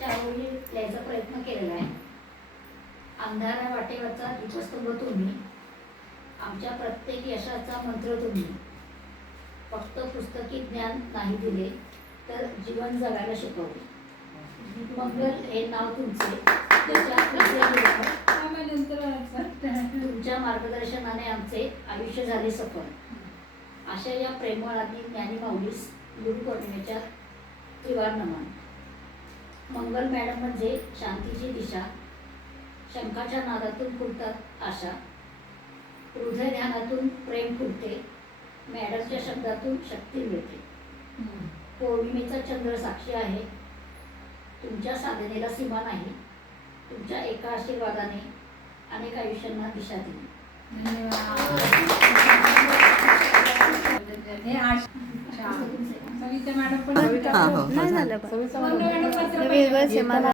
चारोळी लिहायचा प्रयत्न केलेला आहे. अंधारा वाटेवरचा दीपस्तंभ तुम्ही, आमच्या प्रत्येक यशाचा मंत्र तुम्ही. फक्त पुस्तकी ज्ञान नाही दिले तर जीवन जगायला शिकवले. मंगल हे नाव तुमचे, तुमच्या मार्गदर्शनाने आमचे आयुष्य झाले सफल. अशा या प्रेमळ आणि ज्ञानी माऊलीस गुरुपौर्णिमेच्या त्रिवार नमन. मंगल मॅडम म्हणजे शांतीची दिशा, शंखाच्या नादातून फुलतात आशा, हृदय ध्यानातून प्रेम फुलते, मॅडमच्या शब्दातून शक्ती मिळते. पौर्णिमेचा चंद्र साक्षी आहे, तुमच्या साधनेला सीमा नाही. तुमच्या एका आशीर्वादाने अनेक आयुष्यांना दिशा दिली. सविता मॅडम पण